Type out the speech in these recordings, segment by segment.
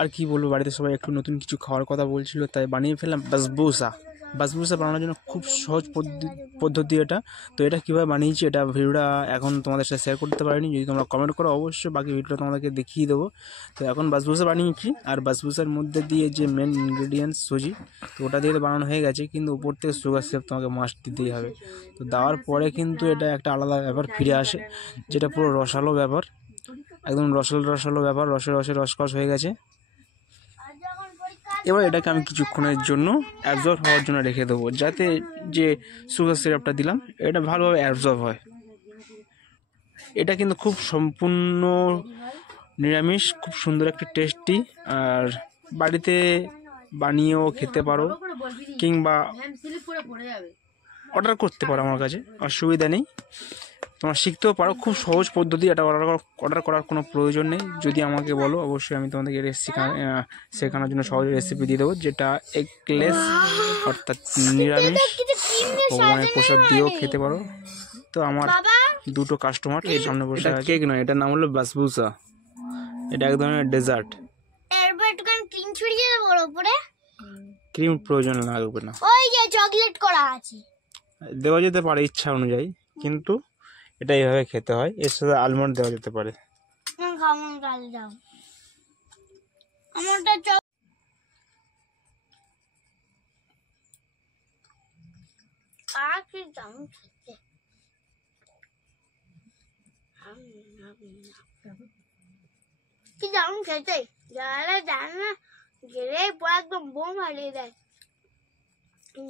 আর কি বলবো, বাড়িতে সবাই একটু নতুন কিছু খাওয়ার কথা বলছিল, তাই বানিয়ে ফেললাম বাসবুসা। বাসবুসা বানানোর জন্য খুব সহজ পদ্ধতি এটা। তো এটা কীভাবে বানিয়েছি, এটা ভিডিওটা এখন তোমাদের সাথে শেয়ার করতে পারিনি, যদি তোমরা কমেন্ট করো অবশ্যই বাকি ভিডিওটা তোমাদেরকে দেখিয়ে দেবো। তো এখন বাসবুসা বানিয়েছি, আর বাসবুসার মধ্যে দিয়ে যে মেন ইনগ্রিডিয়েন্টস সুজি, তো ওটা দিয়ে বানানো হয়ে গেছে, কিন্তু উপর থেকে সুগার সিরাপ তোমাকে মাস্ট দিতেই হবে। তো দেওয়ার পরে কিন্তু এটা একটা আলাদা ব্যাপার ফিরে আসে, যেটা পুরো রসালো ব্যাপার, একদম রসালো ব্যাপার, রসে রসকস হয়ে গেছে। এবার এটাকে আমি কিছুক্ষণের জন্য অ্যাবজর্ব হওয়ার জন্য রেখে দেবো, যাতে যে সুগার সিরাপটা দিলাম এটা ভালোভাবে অ্যাবজর্ব হয়। এটা কিন্তু খুব সম্পূর্ণ নিরামিষ, খুব সুন্দর একটা টেস্টি, আর বাড়িতে বানিয়েও খেতে পারো কিংবা অর্ডার করতে পারো, আমার কাছে অসুবিধা নেই, তোমরা শিখতেও পারো। খুব সহজ পদ্ধতি, এটা অর্ডার করার কোনো প্রয়োজন নেই। যদি আমাকে বলো অবশ্যই আমি তোমাদেরকে শেখানোর জন্য সহজ রেসিপি দিয়ে দেবো, যেটা এগলেস অর্থাৎ নিরামিষ, ভগবানের প্রসাদ দিয়েও খেতে পারো। তো আমার দুটো কাস্টমার এর সামনে বসে আছে। কেক নয়, এটার নাম হলো বাসবুসা, এটা এক ধরনের ডেজার্ট। ক্রিম প্রয়োজন লাগবে না, ওই যে চকলেট করা আছে, দেওয়া যেতে পারে ইচ্ছা অনুযায়ী, কিন্তু এটা এইভাবে খেতে হয়। এর সাথে আলমন্ড দেওয়া যেতে পারে। কি দারুণ খেতে, যারা জানে না গেলেই পর একদম বোম হারিয়ে দেয়।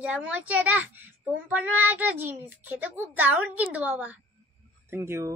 যেমন হচ্ছে এটা বোম পানোর একটা জিনিস, খেতে খুব দারুণ কিন্তু বাবা। Thank you.